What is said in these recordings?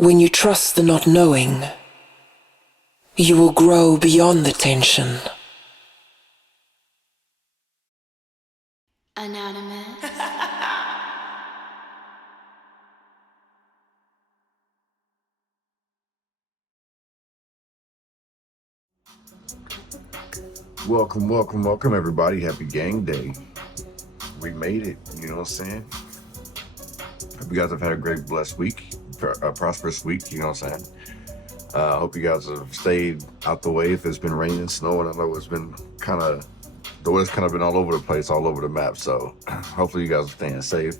When you trust the not knowing, you will grow beyond the tension. Anonymous. Welcome everybody. Happy gang day. We made it, you know what I'm saying? Hope you guys have had a great, blessed week, a prosperous week, you know what I'm saying? Hope you guys have stayed out the way if it's been raining, snowing. I know it's been the weather's kind of been all over the place, all over the map, so hopefully you guys are staying safe.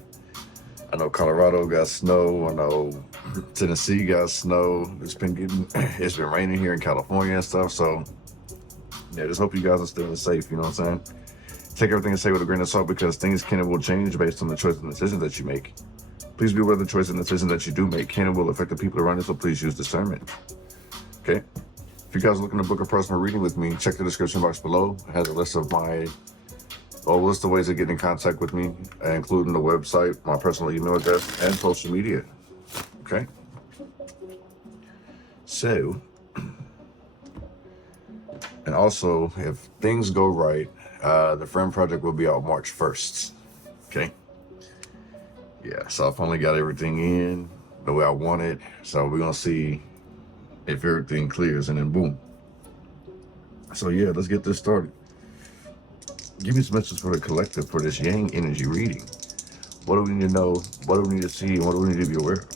I know Colorado got snow, I know Tennessee got snow. It's been raining here in California and stuff, so yeah, just hope you guys are staying safe, you know what I'm saying? Take everything I say with a grain of salt because things can and will change based on the choices and decisions that you make. Please be aware of the choices and decisions that you do make can and will affect the people around you, so please use discernment. Okay? If you guys are looking to book a personal reading with me, check the description box below. It has a list of ways to get in contact with me, including the website, my personal email address, and social media. Okay? So, and also, if things go right, the Friend Project will be out March 1st. Okay? Yeah, so I finally got everything in the way I want it. So we're going to see if everything clears, and then boom. So yeah, let's get this started. Give me some messages for the collective for this Yang energy reading. What do we need to know? What do we need to see? And what do we need to be aware of?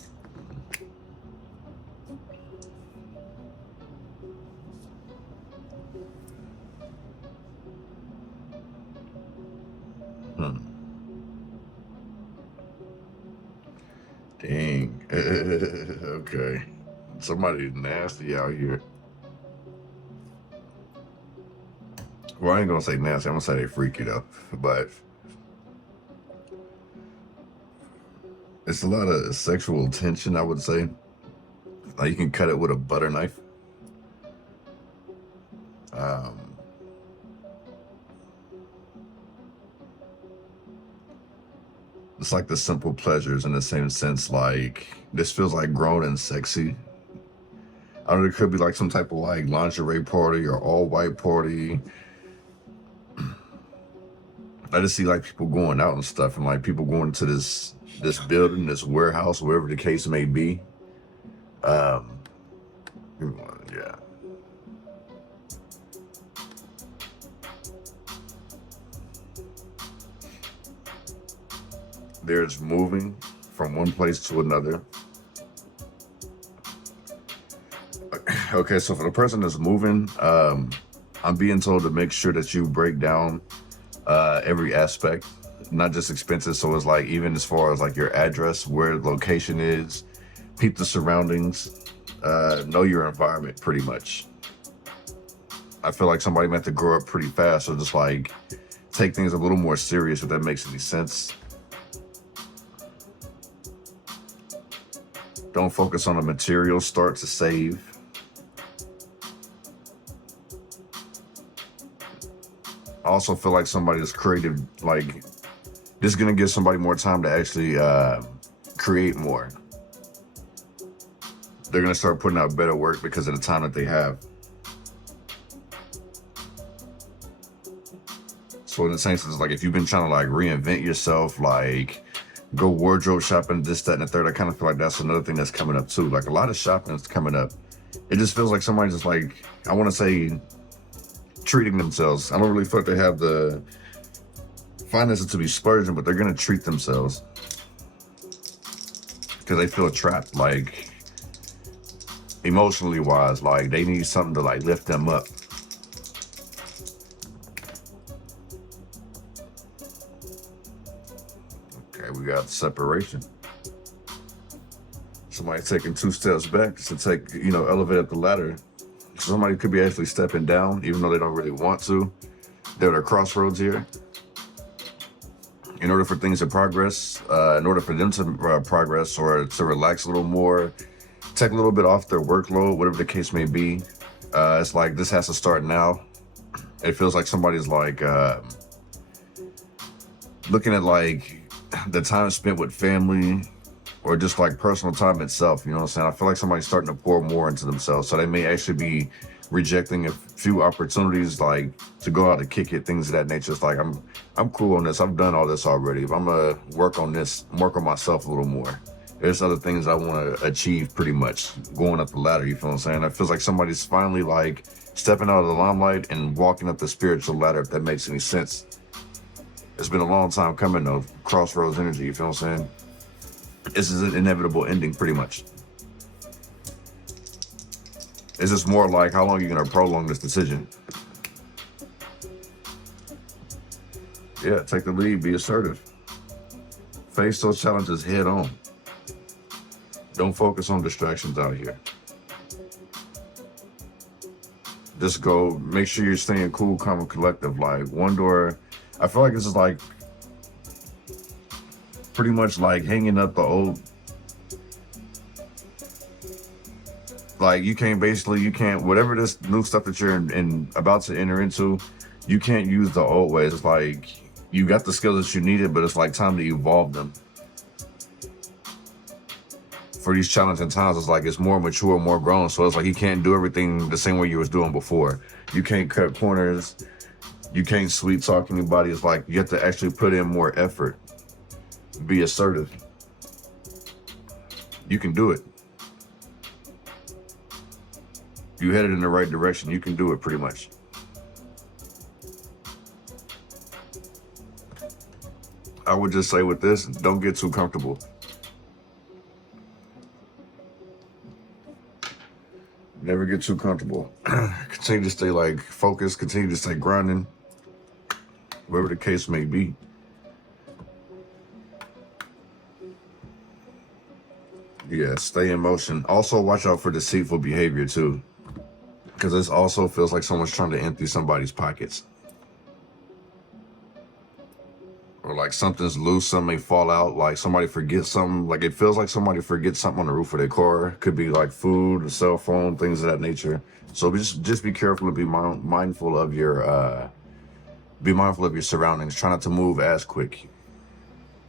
Dang. Okay. Somebody's nasty out here. Well, I ain't gonna say nasty, I'm gonna say they freaky though. But it's a lot of sexual tension, I would say. Like you can cut it with a butter knife. It's like the simple pleasures in the same sense, like this feels like grown and sexy. I don't know, it could be like some type of like lingerie party or all white party. I just see like people going out and stuff, and like people going to this building, this warehouse, wherever the case may be. Yeah. There's moving from one place to another. Okay, so for the person that's moving, I'm being told to make sure that you break down every aspect, not just expenses. So it's like even as far as like your address, where the location is, peep the surroundings, know your environment pretty much. I feel like somebody meant to grow up pretty fast, so just like take things a little more serious, if that makes any sense. Don't focus on the material, start to save. I also feel like somebody is creative, like this is gonna give somebody more time to actually create more. They're gonna start putting out better work because of the time that they have. So in the same sense, like if you've been trying to like reinvent yourself, like go wardrobe shopping, this, that, and the third, I kind of feel like that's another thing that's coming up too. Like a lot of shopping is coming up. It just feels like somebody's just like, I want to say, treating themselves. I don't really feel like they have the finances to be splurging, but they're gonna treat themselves because they feel trapped, like emotionally wise, like they need something to like lift them up. Okay, we got separation. Somebody taking 2 steps back to take, elevate up the ladder. Somebody could be actually stepping down, even though they don't really want to. They're at a crossroads here. In order for things to progress, in order for them to progress or to relax a little more, take a little bit off their workload, whatever the case may be, it's like this has to start now. It feels like somebody's like looking at like the time spent with family, or just like personal time itself, you know what I'm saying? I feel like somebody's starting to pour more into themselves, so they may actually be rejecting a few opportunities, like to go out and kick it, things of that nature. It's like, I'm cool on this, I've done all this already. If I'm gonna work on this, work on myself a little more, there's other things I want to achieve, pretty much going up the ladder, you feel what I'm saying? It feels like somebody's finally like stepping out of the limelight and walking up the spiritual ladder, if that makes any sense. It's been a long time coming though, crossroads energy, you feel what I'm saying? This is an inevitable ending, pretty much. It's just more like, how long are you going to prolong this decision? Yeah, take the lead, be assertive. Face those challenges head on. Don't focus on distractions out here. Just go, make sure you're staying cool, calm, and collective. Like, one door, I feel like this is like, pretty much like hanging up the old, like you can't, whatever this new stuff that you're about to enter into, you can't use the old ways. It's like, you got the skills that you needed, but it's like time to evolve them. For these challenging times, it's like, it's more mature, more grown. So it's like, you can't do everything the same way you was doing before. You can't cut corners. You can't sweet talk anybody. It's like, you have to actually put in more effort. Be assertive. You can do it. You headed in the right direction. You can do it, pretty much. I would just say with this, don't get too comfortable. Never get too comfortable. Continue to stay like focused, continue to stay grinding, whatever the case may be. Yeah, stay in motion. Also, watch out for deceitful behavior too, because this also feels like someone's trying to empty somebody's pockets. Or like something's loose, something may fall out, like somebody forgets something. Like it feels like somebody forgets something on the roof of their car. Could be like food, a cell phone, things of that nature. So just be careful and be mindful of your surroundings. Try not to move as quick.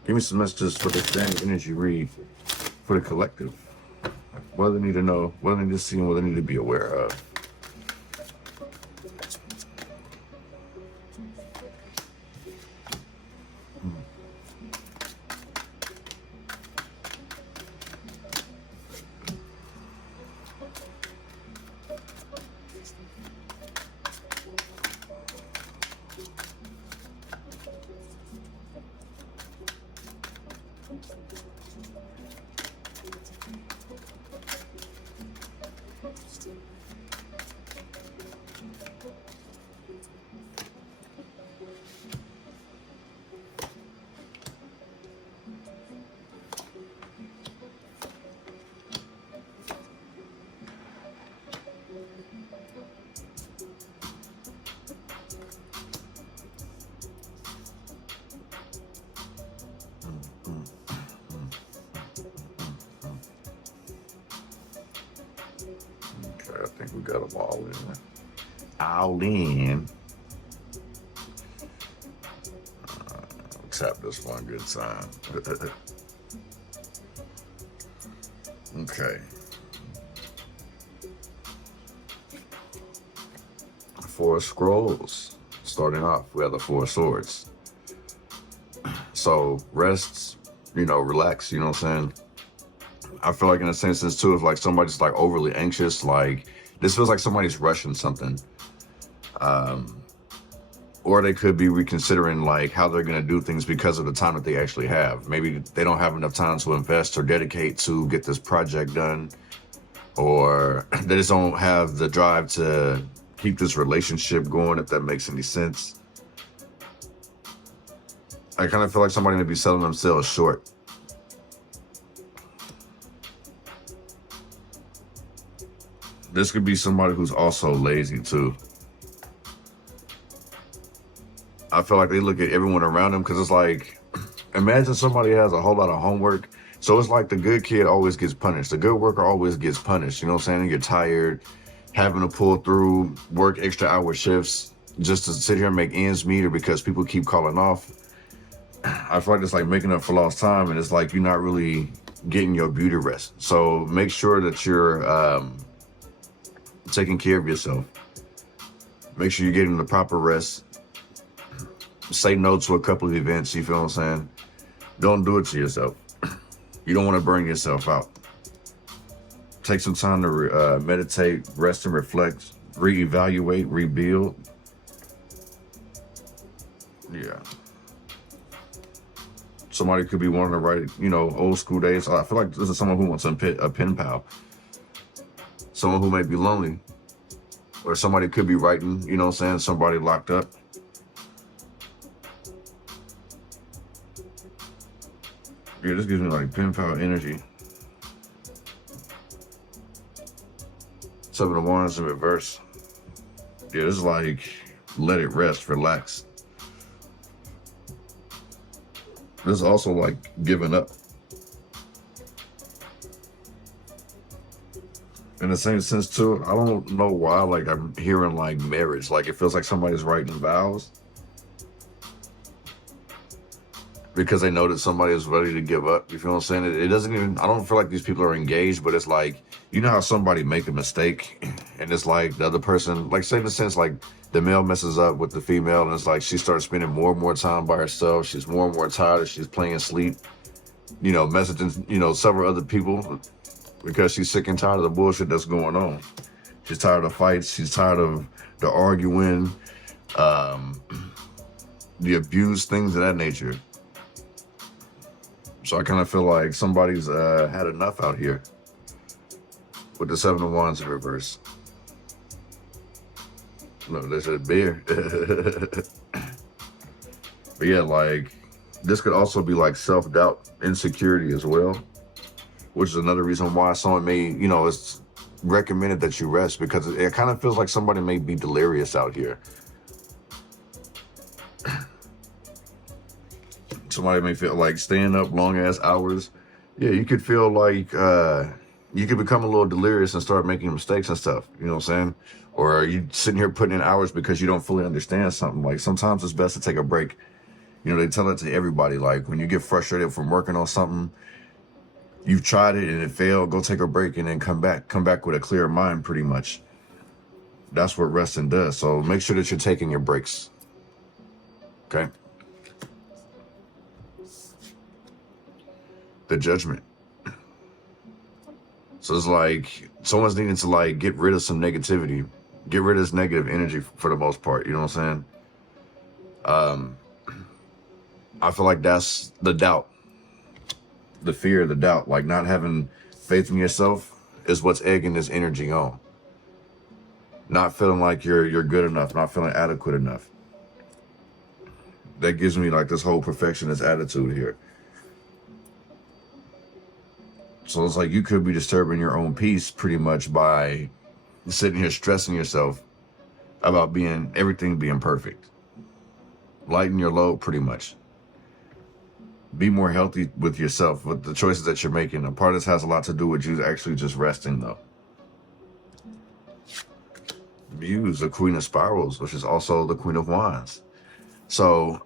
Give me some messages for the standing energy read for the collective. What do they need to know? What do they need to see and what they need to be aware of? I think we got them all in. All in. Tap this one good time. Okay. 4 scrolls. Starting off, we have the 4 swords. So rest, relax, you know what I'm saying? I feel like in a sense too, if like somebody's like overly anxious, like this feels like somebody's rushing something. Or they could be reconsidering like how they're going to do things because of the time that they actually have. Maybe they don't have enough time to invest or dedicate to get this project done, or they just don't have the drive to keep this relationship going, if that makes any sense. I kind of feel like somebody may be selling themselves short. This could be somebody who's also lazy too. I feel like they look at everyone around them, because it's like, imagine somebody has a whole lot of homework. So it's like the good kid always gets punished. The good worker always gets punished. You know what I'm saying? You're tired, having to pull through, work extra hour shifts just to sit here and make ends meet, or because people keep calling off. I feel like it's like making up for lost time, and it's like you're not really getting your beauty rest. So make sure that you're taking care of yourself. Make sure you're getting the proper rest. Say no to a couple of events, you feel what I'm saying? Don't do it to yourself. You don't want to burn yourself out. Take some time to meditate, rest and reflect, reevaluate, rebuild. Yeah. Somebody could be wanting to write, old school days. I feel like this is someone who wants a pen pal. Someone who may be lonely. Or somebody could be writing, somebody locked up. Yeah, this gives me like pen pal energy. Seven of Wands in reverse. Yeah, this is like, let it rest, relax. This is also like giving up. In the same sense too, I don't know why, like I'm hearing like marriage. Like it feels like somebody's writing vows. Because they know that somebody is ready to give up. You feel what I'm saying? It doesn't even, I don't feel like these people are engaged, but it's like, you know how somebody make a mistake and it's like the other person, like say in the sense like the male messes up with the female and it's like she starts spending more and more time by herself. She's more and more tired. She's playing sleep, messaging, several other people because she's sick and tired of the bullshit that's going on. She's tired of fights. She's tired of the arguing, the abuse, things of that nature. So I kind of feel like somebody's had enough out here with the Seven of Wands in reverse. No, they said beer. But yeah, like this could also be like self-doubt, insecurity as well, which is another reason why someone may, it's recommended that you rest because it kind of feels like somebody may be delirious out here. Somebody may feel like staying up long ass hours. Yeah, you could feel like you could become a little delirious and start making mistakes and stuff. You know what I'm saying? Or are you sitting here putting in hours because you don't fully understand something? Like sometimes it's best to take a break. They tell it to everybody. Like when you get frustrated from working on something, you've tried it and it failed, go take a break and then come back with a clear mind pretty much. That's what resting does. So make sure that you're taking your breaks. Okay? The Judgment. So it's like someone's needing to like get rid of some negativity, get rid of this negative energy for the most part. You know what I'm saying? I feel like that's the doubt, the fear, the doubt, like not having faith in yourself is what's egging this energy on. Not feeling like you're good enough, not feeling adequate enough. That gives me like this whole perfectionist attitude here. So it's like you could be disturbing your own peace pretty much by sitting here stressing yourself about everything being perfect. Lighten your load pretty much. Be more healthy with yourself, with the choices that you're making. A part of this has a lot to do with you actually just resting though. Muse, the Queen of Spirals, which is also the Queen of Wands. So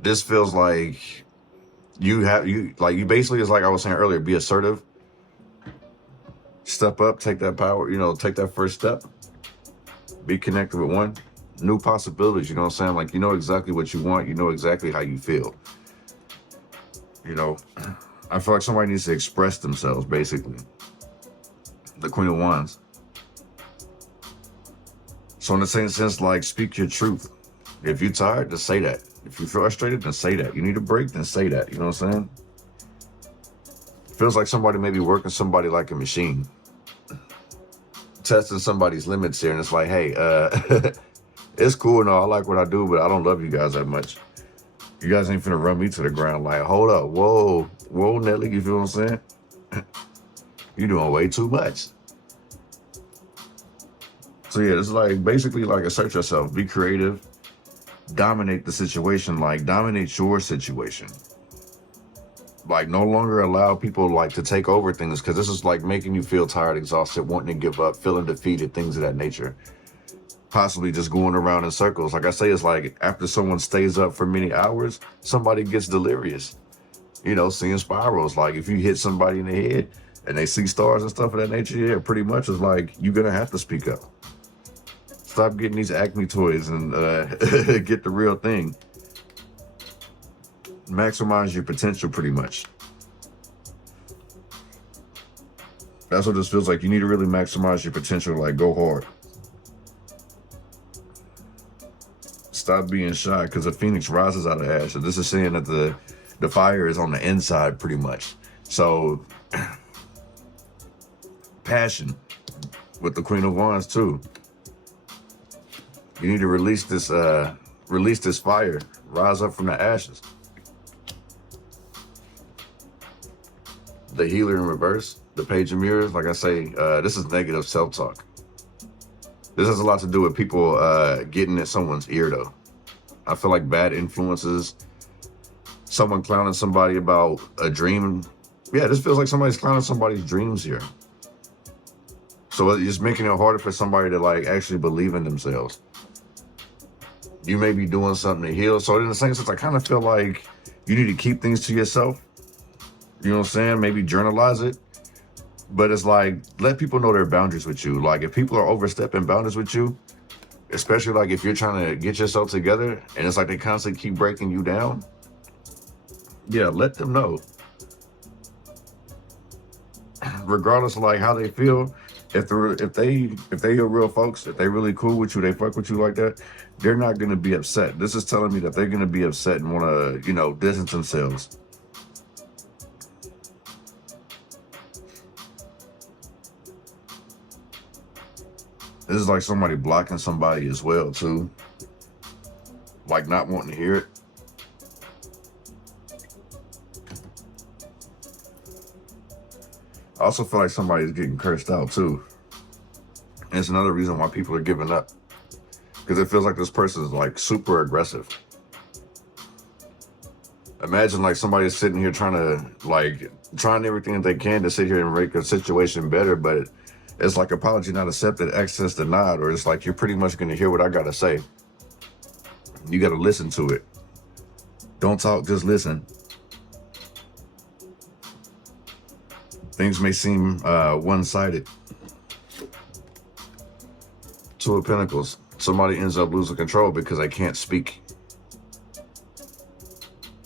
this feels like you basically, is like I was saying earlier, be assertive, step up, take that power, take that first step, be connected with one, new possibilities, you know what I'm saying? Like, you know exactly what you want, you know exactly how you feel. I feel like somebody needs to express themselves, basically. The Queen of Wands. So in the same sense, like, speak your truth. If you're tired, just say that. If you're frustrated, then say that. You need a break, then say that. You know what I'm saying? Feels like somebody may be working somebody like a machine. Testing somebody's limits here. And it's like, hey, it's cool and all. I like what I do, but I don't love you guys that much. You guys ain't finna run me to the ground. Like, hold up. Whoa, Nelly. You feel what I'm saying? You're doing way too much. So yeah, it's like basically like assert yourself. Be creative. Dominate the situation, like dominate your situation. Like no longer allow people like to take over things, because this is like making you feel tired, exhausted, wanting to give up, feeling defeated, things of that nature. Possibly just going around in circles. Like I say, it's like after someone stays up for many hours, somebody gets delirious. you know, seeing spirals. Like if you hit somebody in the head and they see stars and stuff of that nature, yeah, pretty much it's like you're gonna have to speak up. Stop getting these Acme toys and get the real thing. Maximize your potential, pretty much. That's what this feels like. You need to really maximize your potential, like go hard. Stop being shy, because the phoenix rises out of ashes. This is saying that the fire is on the inside, pretty much. So, passion with the Queen of Wands too. You need to release this fire, rise up from the ashes. The Healer in reverse, the Page of Mirrors. Like I say, this is negative self-talk. This has a lot to do with people getting in someone's ear, though. I feel like bad influences, someone clowning somebody about a dream. Yeah, this feels like somebody's clowning somebody's dreams here. So it's just making it harder for somebody to like actually believe in themselves. You may be doing something to heal. So in the same sense, I kind of feel like you need to keep things to yourself. You know what I'm saying? Maybe journalize it. But it's like, let people know their boundaries with you. Like if people are overstepping boundaries with you, especially like if you're trying to get yourself together and it's like they constantly keep breaking you down, yeah, let them know. Regardless of like how they feel, if they are real folks, if they really cool with you, they fuck with you like that, they're not gonna be upset. This is telling me that they're gonna be upset and wanna, you know, distance themselves. This is like somebody blocking somebody as well too. Like not wanting to hear it. I also feel like somebody's getting cursed out too. And it's another reason why people are giving up. Because it feels like this person is like super aggressive. Imagine like somebody's sitting here trying everything that they can to sit here and make a situation better, but it's like apology not accepted, access denied, or it's like you're pretty much going to hear what I got to say. You got to listen to it. Don't talk, just listen. Things may seem one-sided. Two of Pentacles. Somebody ends up losing control because they can't speak.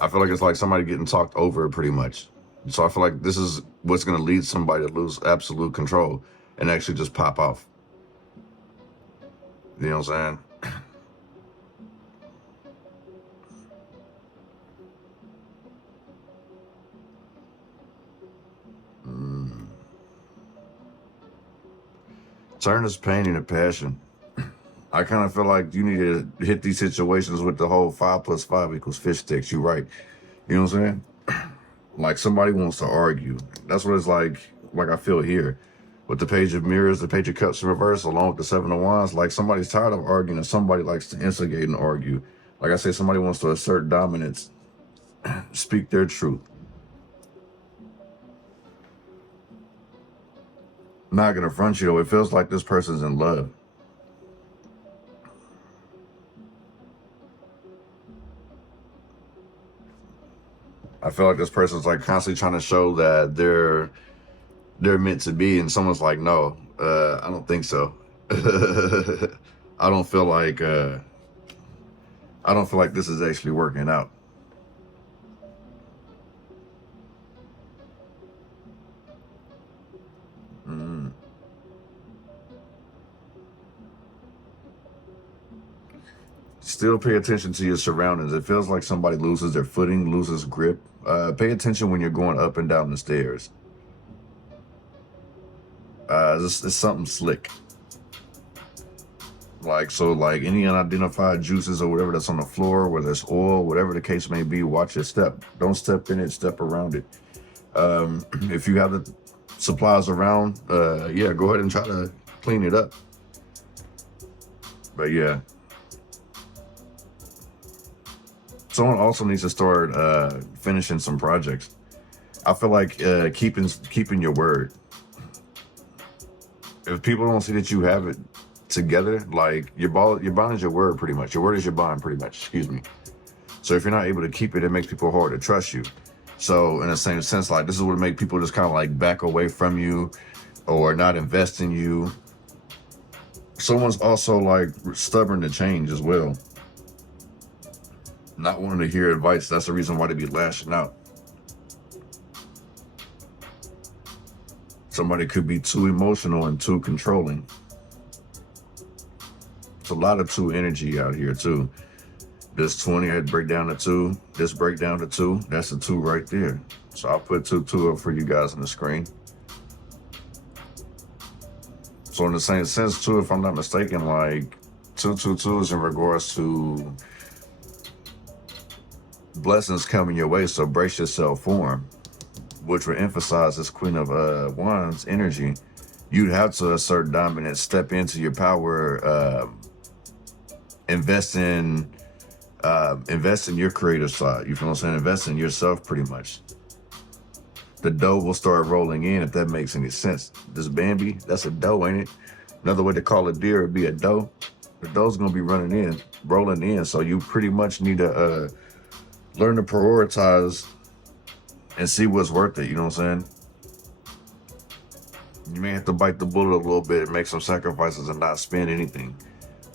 I feel like it's like somebody getting talked over pretty much. So I feel like this is what's going to lead somebody to lose absolute control and actually just pop off. You know what I'm saying? Turn this pain into passion. I kind of feel like you need to hit these situations with the whole 5 + 5 = fish sticks. You're right. You know what I'm saying? Like somebody wants to argue. That's what it's like I feel here. With the Page of Mirrors, the Page of Cups in reverse, along with the 7 of Wands, like somebody's tired of arguing and somebody likes to instigate and argue. Like I say, somebody wants to assert dominance, speak their truth. Not gonna front you though, it feels like this person's in love. I feel like this person's like constantly trying to show that they're meant to be, and someone's like, no, I don't think so. I don't feel like this is actually working out. Still pay attention to your surroundings. It feels like somebody loses their footing, loses grip. Pay attention when you're going up and down the stairs. It's something slick. Like any unidentified juices or whatever that's on the floor, whether it's oil, whatever the case may be, watch your step. Don't step in it, step around it. If you have the supplies around, yeah, go ahead and try to clean it up. But yeah. Someone also needs to start finishing some projects. I feel like keeping your word. If people don't see that you have it together, like your bond is your word pretty much. Your word is your bond pretty much, excuse me. So if you're not able to keep it, it makes people hard to trust you. So in the same sense, like this is what make people just kind of like back away from you or not invest in you. Someone's also like stubborn to change as well. Not wanting to hear advice. That's the reason why they be lashing out. Somebody could be too emotional and too controlling. It's a lot of 2 energy out here too. This 20, I'd break down to 2. This break down to 2. That's a 2 right there. So I'll put 2 up for you guys on the screen. So in the same sense too, if I'm not mistaken, like 2 is in regards to blessings coming your way. So brace yourself for them, which would emphasize this Queen of Wands energy. You'd have to assert dominance, step into your power, invest in your creative side. You feel what I'm saying? Invest in yourself pretty much. The dough will start rolling in, if that makes any sense. This Bambi, that's a dough, ain't it? Another way to call a deer would be a dough. The dough's gonna be rolling in. So you pretty much need to learn to prioritize and see what's worth it, you know what I'm saying? You may have to bite the bullet a little bit and make some sacrifices and not spend anything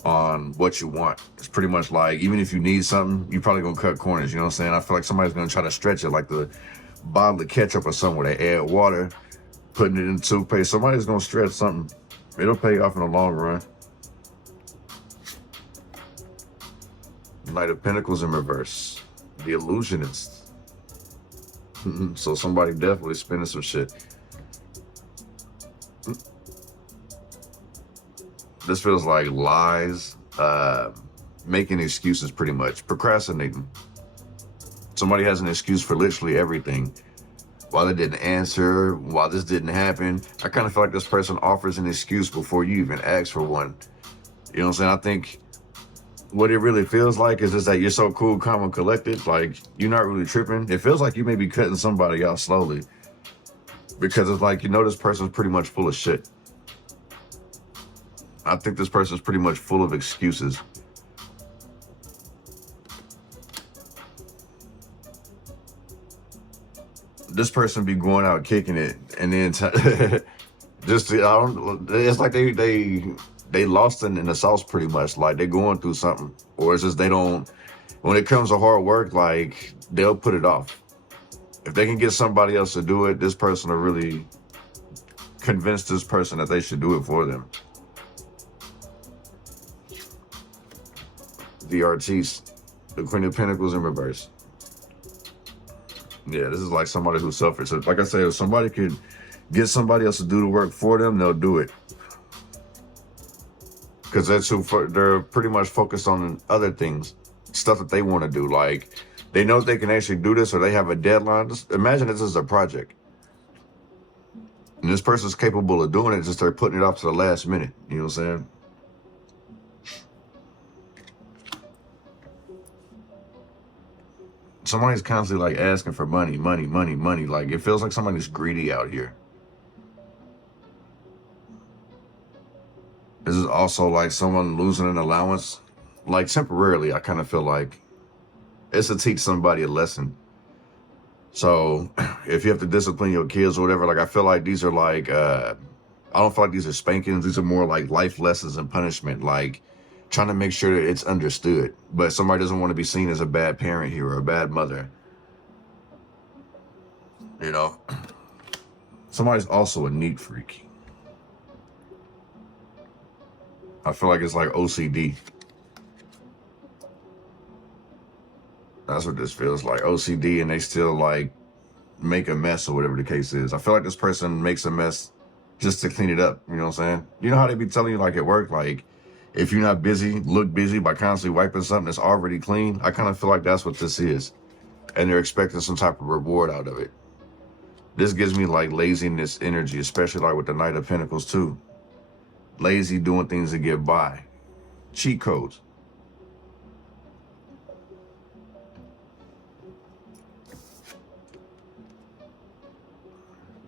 on what you want. It's pretty much like, even if you need something, you probably gonna cut corners, you know what I'm saying? I feel like somebody's gonna try to stretch it, like the bottle of ketchup or something where they add water, putting it in toothpaste. Somebody's gonna stretch something. It'll pay off in the long run. Knight of Pentacles in reverse. The Illusionist. So somebody definitely spending some shit. This feels like lies, making excuses pretty much, procrastinating. Somebody has an excuse for literally everything. Why they didn't answer, why this didn't happen. I kind of feel like this person offers an excuse before you even ask for one. You know what I'm saying? I think what it really feels like is just that you're so cool, calm, and collected. Like, you're not really tripping. It feels like you may be cutting somebody out slowly. Because it's like, you know, this person's pretty much full of shit. I think this person's pretty much full of excuses. This person be going out kicking it, and then it's like they lost in the sauce pretty much. Like, they're going through something, or it's just they don't. When it comes to hard work, like, they'll put it off. If they can get somebody else to do it, this person will really convince this person that they should do it for them. The Artiste, the Queen of Pentacles in reverse. Yeah, this is like somebody who's selfish. So like I said, if somebody could get somebody else to do the work for them, they'll do it. Because they're pretty much focused on other things, stuff that they want to do. Like, they know they can actually do this, or they have a deadline. Just imagine this is a project. And this person's capable of doing it, just they're putting it off to the last minute. You know what I'm saying? Somebody's constantly like asking for money. Like, it feels like somebody's greedy out here. This is also like someone losing an allowance, like temporarily. I kind of feel like it's to teach somebody a lesson. So if you have to discipline your kids or whatever, like, I feel like these are like, I don't feel like these are spankings. These are more like life lessons and punishment, like trying to make sure that it's understood. But somebody doesn't want to be seen as a bad parent here or a bad mother. You know, somebody's also a neat freak. I feel like it's like OCD. That's what this feels like, OCD, and they still like make a mess or whatever the case is. I feel like this person makes a mess just to clean it up. You know what I'm saying? You know how they be telling you, like, at work, like, if you're not busy, look busy by constantly wiping something that's already clean. I kind of feel like that's what this is. And they're expecting some type of reward out of it. This gives me like laziness energy, especially like with the Knight of Pentacles too. Lazy, doing things to get by. Cheat codes.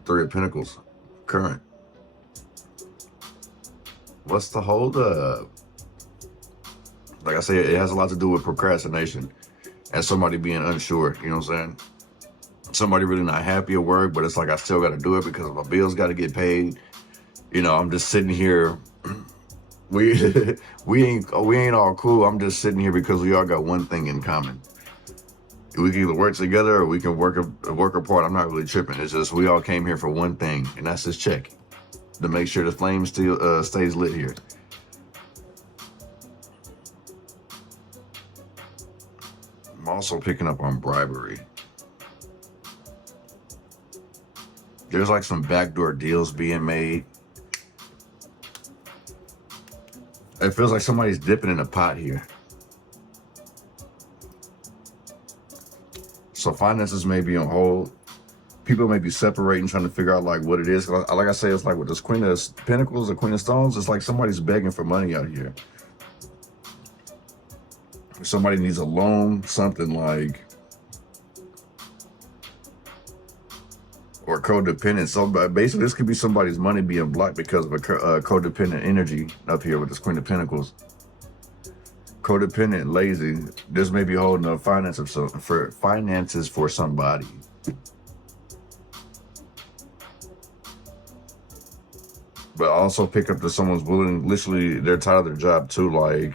Three of Pentacles, current. What's the hold up? Like I said, it has a lot to do with procrastination and somebody being unsure, you know what I'm saying? Somebody really not happy at work, but it's like I still got to do it because my bills got to get paid. You know, I'm just sitting here. We we ain't all cool. I'm just sitting here because we all got one thing in common. We can either work together or we can work apart. I'm not really tripping. It's just we all came here for one thing, and that's this check to make sure the flame still stays lit here. I'm also picking up on bribery. There's like some backdoor deals being made. It feels like somebody's dipping in a pot here. So finances may be on hold. People may be separating, trying to figure out like what it is. Like I say, it's like with this Queen of Pentacles or Queen of Stones, it's like somebody's begging for money out here. Somebody needs a loan, something like, or codependent. So basically this could be somebody's money being blocked because of a codependent energy up here with this Queen of Pentacles. Codependent, lazy. This may be holding up finances for somebody. But also pick up that someone's willing, literally, they're tired of their job too. Like,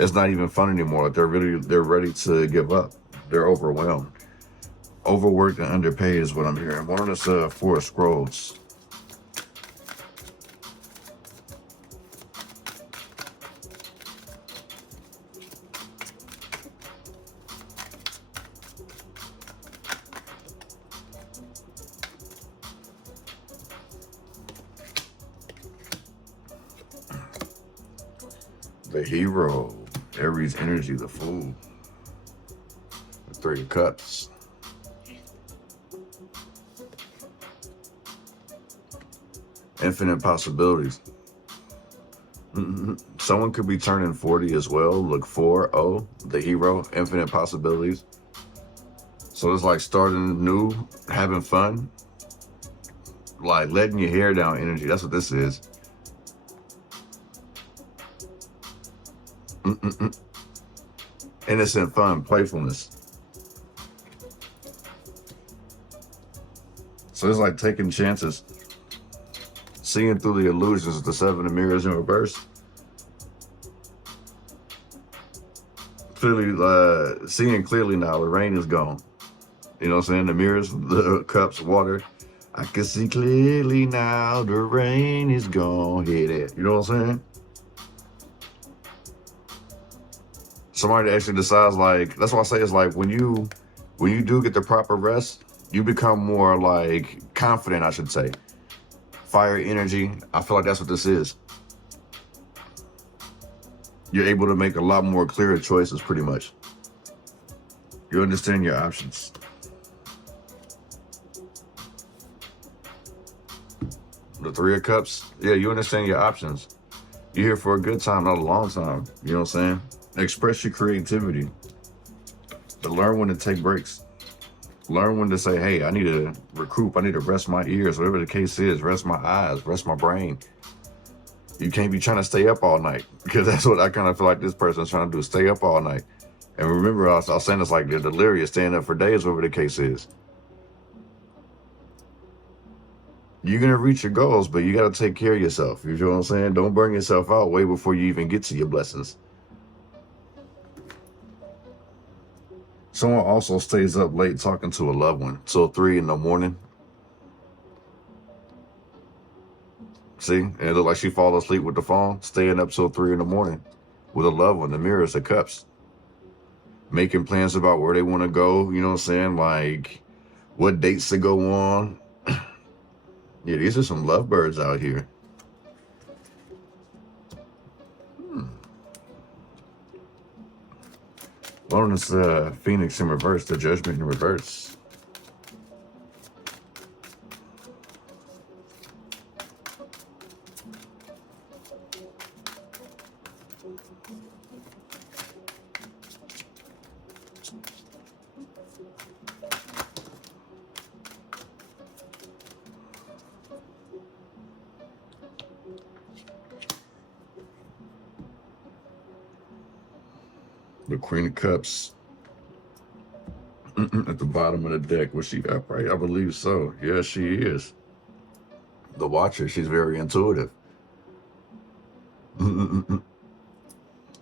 it's not even fun anymore. Like, they're ready to give up. They're overwhelmed. Overworked and underpaid is what I'm hearing. One of this Four of Scrolls. The Hero, Aries energy, the Fool, the Three of Cups. Infinite possibilities. Someone could be turning 40 as well. Look, 4-0, the Hero, infinite possibilities. So it's like starting new, having fun, like letting your hair down energy. That's what this is. Innocent fun, playfulness. So it's like taking chances, seeing through the illusions. The Seven of Mirrors in reverse. Clearly, seeing clearly now. The rain is gone. You know what I'm saying? The mirrors, the cups, water. I can see clearly now. The rain is gone. Hit it. You know what I'm saying? Somebody actually decides, like, that's why I say it's like when you do get the proper rest, you become more like confident, I should say. Fire energy. I feel like that's what this is. You're able to make a lot more clearer choices, pretty much. You understand your options. The Three of Cups. Yeah, you understand your options. You're here for a good time, not a long time. You know what I'm saying? Express your creativity. To learn when to take breaks. Learn when to say, hey, I need to recoup. I need to rest my ears, whatever the case is. Rest my eyes, rest my brain. You can't be trying to stay up all night, because that's what I kind of feel like this person's trying to do, stay up all night. And remember, I was saying it's like they're delirious, staying up for days, whatever the case is. You're going to reach your goals, but you got to take care of yourself. You know what I'm saying? Don't burn yourself out way before you even get to your blessings. Someone also stays up late talking to a loved one till 3 in the morning. See, and it looked like she fall asleep with the phone, staying up till 3 in the morning with a loved one. The Mirrors, the Cups, making plans about where they want to go. You know what I'm saying? Like what dates to go on. Yeah, these are some lovebirds out here. Well, it's Phoenix in reverse, the Judgment in reverse. The Queen of Cups. At the bottom of the deck. Was she upright? I believe so. Yes, she is. The Watcher, she's very intuitive.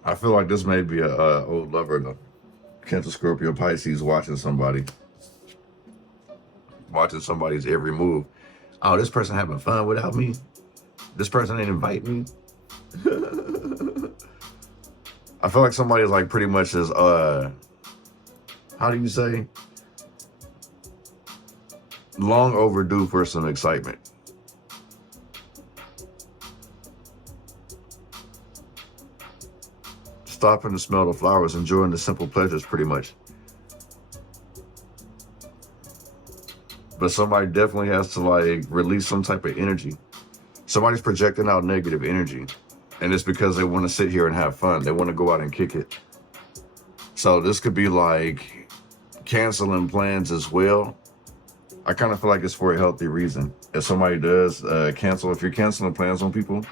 I feel like this may be a old lover, though. Cancer, Scorpio, Pisces, watching somebody's every move. Oh, this person having fun without me? This person didn't invite me? I feel like somebody is like pretty much as, how do you say? Long overdue for some excitement. Stopping to smell the flowers, enjoying the simple pleasures pretty much. But somebody definitely has to like release some type of energy. Somebody's projecting out negative energy. And it's because they want to sit here and have fun. They want to go out and kick it. So this could be like canceling plans as well. I kind of feel like it's for a healthy reason. If somebody does cancel, if you're canceling plans on people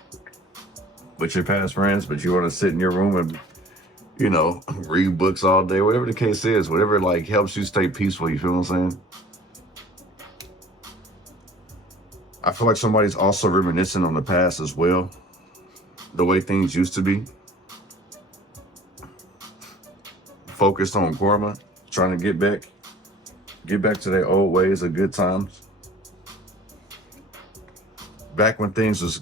with your past friends, but you want to sit in your room and, you know, read books all day, whatever the case is, whatever like helps you stay peaceful, you feel what I'm saying? I feel like somebody's also reminiscing on the past as well. The way things used to be. Focused on karma, trying to get back to their old ways of good times. Back when things was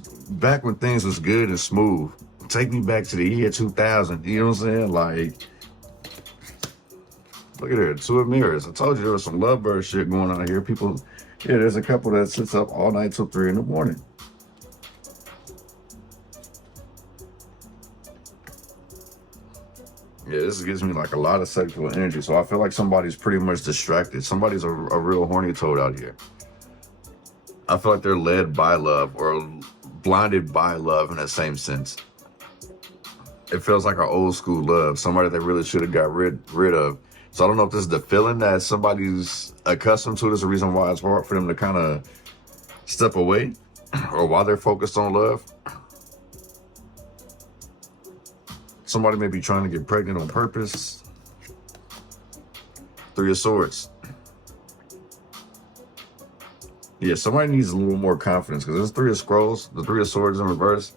good and smooth. Take me back to the year 2000. You know what I'm saying? Like, look at there, 2 of mirrors. I told you there was some lovebird shit going on here. People, yeah, there's a couple that sits up all night till 3 in the morning. Yeah, this gives me like a lot of sexual energy. So I feel like somebody's pretty much distracted. Somebody's a real horny toad out here. I feel like they're led by love or blinded by love in that same sense. It feels like an old school love. Somebody that really should have got rid of. So I don't know if this is the feeling that somebody's accustomed to. There's a reason why it's hard for them to kind of step away or why they're focused on love. Somebody may be trying to get pregnant on purpose. 3 of Swords. Yeah, somebody needs a little more confidence because there's 3 of Scrolls, the 3 of Swords in reverse.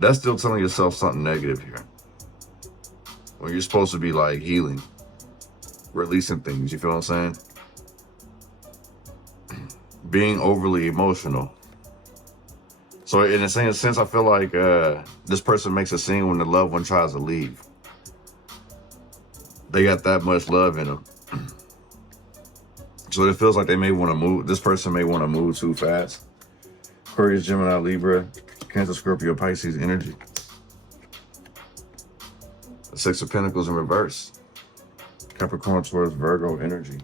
That's still telling yourself something negative here. When you're supposed to be like healing, releasing things, you feel what I'm saying? Being overly emotional. So in the same sense, I feel like this person makes a scene when the loved one tries to leave. They got that much love in them. So it feels like they may want to move. This person may want to move too fast. Aquarius, Gemini, Libra, Cancer, Scorpio, Pisces energy. The 6 of Pentacles in reverse. Capricorn, Taurus, Virgo energy.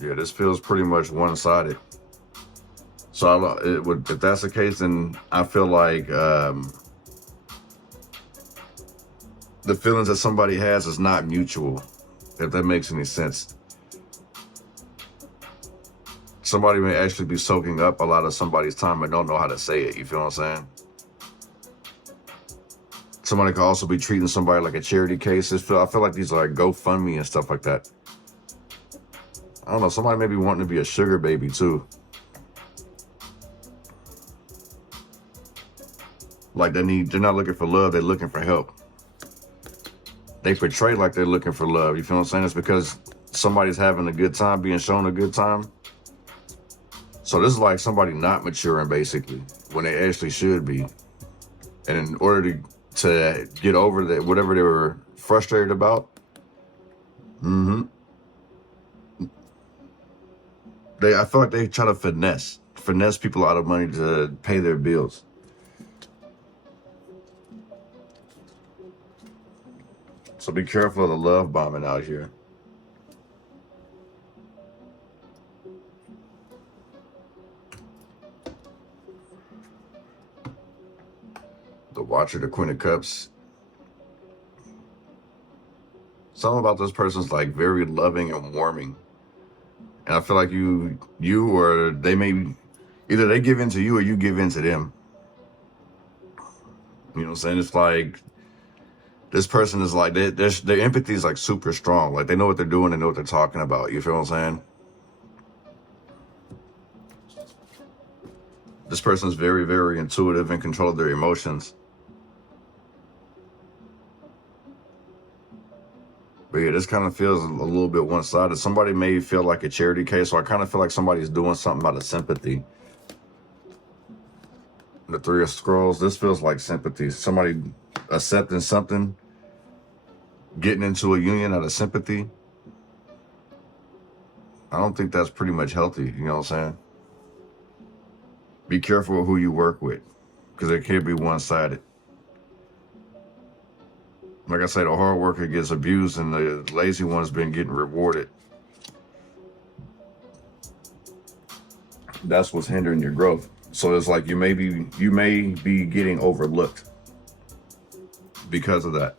Yeah, this feels pretty much one-sided. So if that's the case, then I feel like the feelings that somebody has is not mutual, if that makes any sense. Somebody may actually be soaking up a lot of somebody's time and don't know how to say it, you feel what I'm saying? Somebody could also be treating somebody like a charity case. I feel like these are like GoFundMe and stuff like that. I don't know, somebody may be wanting to be a sugar baby too. Like they're not looking for love, they're looking for help. They portray like they're looking for love, you feel what I'm saying? It's because somebody's having a good time, being shown a good time. So this is like somebody not maturing basically, when they actually should be. And in order to get over that, whatever they were frustrated about, I feel like they try to finesse people out of money to pay their bills. So be careful of the love bombing out here. The Watcher, the Queen of Cups. Something about this person's like very loving and warming. And I feel like you or they may, either they give in to you or you give in to them. You know what I'm saying? It's like This person is like, their empathy is like super strong. Like they know what they're doing, they know what they're talking about. You feel what I'm saying? This person is very, very intuitive and control of their emotions. But yeah, this kind of feels a little bit one-sided. Somebody may feel like a charity case, so I kind of feel like somebody's doing something out of sympathy. The Three of Scrolls, this feels like sympathy. Somebody accepting something, getting into a union out of sympathy. I don't think that's pretty much healthy, you know what I'm saying? Be careful with who you work with, because it can't be one-sided. Like I said, the hard worker gets abused and the lazy one's been getting rewarded. That's what's hindering your growth. So it's like you may be getting overlooked because of that.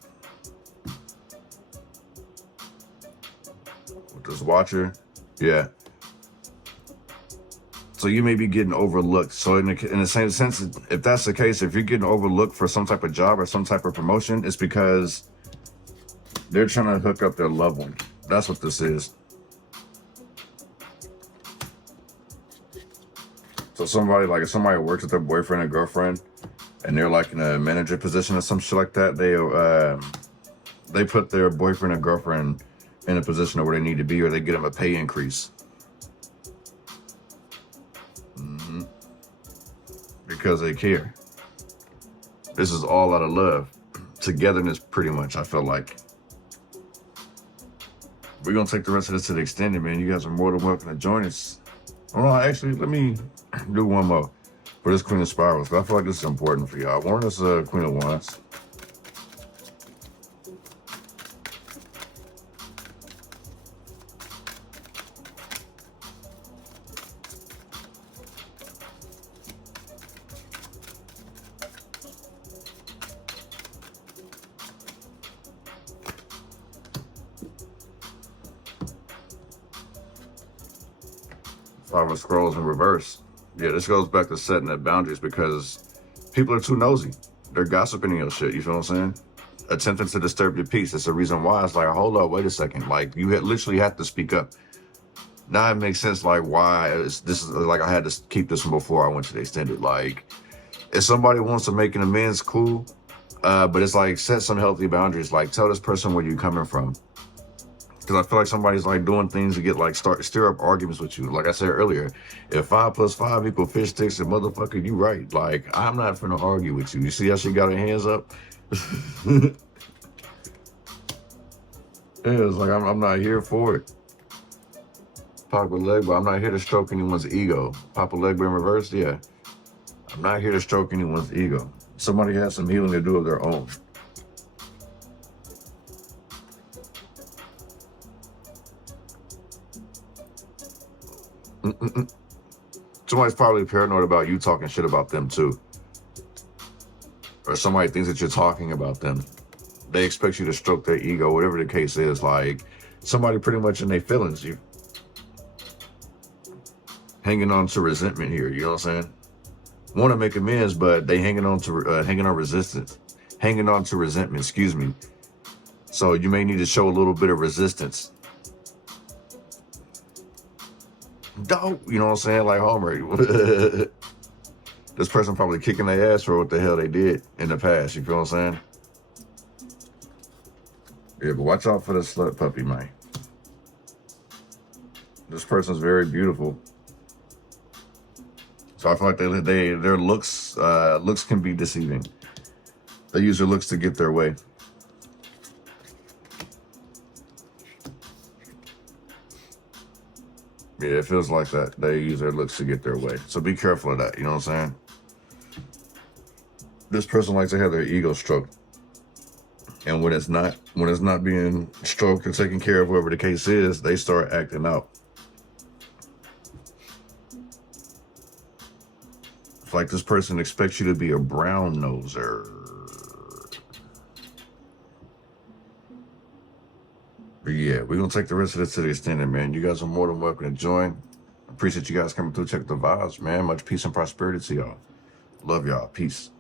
With this Watcher, yeah. So you may be getting overlooked. So in the same sense, if that's the case, if you're getting overlooked for some type of job or some type of promotion, it's because they're trying to hook up their loved one. That's what this is. So if somebody works with their boyfriend or girlfriend and they're like in a manager position or some shit like that, they put their boyfriend or girlfriend in a position where they need to be, or they get them a pay increase. Because they care. This is all out of love. Togetherness, pretty much, I feel like. We're going to take the rest of this to the extended, man. You guys are more than welcome to join us. Oh, no, actually, let me do one more for this Queen of Spirals. I feel like this is important for y'all. Warn us, Queen of Wands. Five of Scrolls in reverse. Yeah, this goes back to setting that boundaries because people are too nosy. They're gossiping your shit, you feel what I'm saying? Attempting to disturb your peace. It's the reason why it's like, hold up, wait a second. Like, you literally have to speak up. Now it makes sense, like, why this is like I had to keep this one before I went to the extended. Like, if somebody wants to make an amends, cool. But it's like, set some healthy boundaries. Like, tell this person where you're coming from. Because I feel like somebody's like doing things to get like stir up arguments with you. Like I said earlier, if 5 + 5 = fish sticks, and motherfucker, you right. Like, I'm not finna argue with you. You see how she got her hands up? Yeah, it's like I'm not here for it. Pop a leg, but I'm not here to stroke anyone's ego. Pop a leg, but in reverse, yeah. I'm not here to stroke anyone's ego. Somebody has some healing to do of their own. Somebody's probably paranoid about you talking shit about them too. Or somebody thinks that you're talking about them. They expect you to stroke their ego, whatever the case is. Like, somebody pretty much in their feelings. You hanging on to resentment here, you know what I'm saying? Want to make amends, but they hanging on to resistance. Hanging on to resentment, excuse me. So you may need to show a little bit of resistance. Dope, you know what I'm saying? Like Homer. This person probably kicking their ass for what the hell they did in the past, you feel what I'm saying? Yeah, but watch out for the slut puppy, man. This person's very beautiful. So I feel like their looks can be deceiving. They use their looks to get their way. Yeah, it feels like that. They use their looks to get their way. So be careful of that, you know what I'm saying? This person likes to have their ego stroked. And when it's not being stroked or taken care of, whoever the case is, they start acting out. It's like this person expects you to be a brown noser. But yeah, we're going to take the rest of this to the extended, man. You guys are more than welcome to join. Appreciate you guys coming through. Check the vibes, man. Much peace and prosperity to y'all. Love y'all. Peace.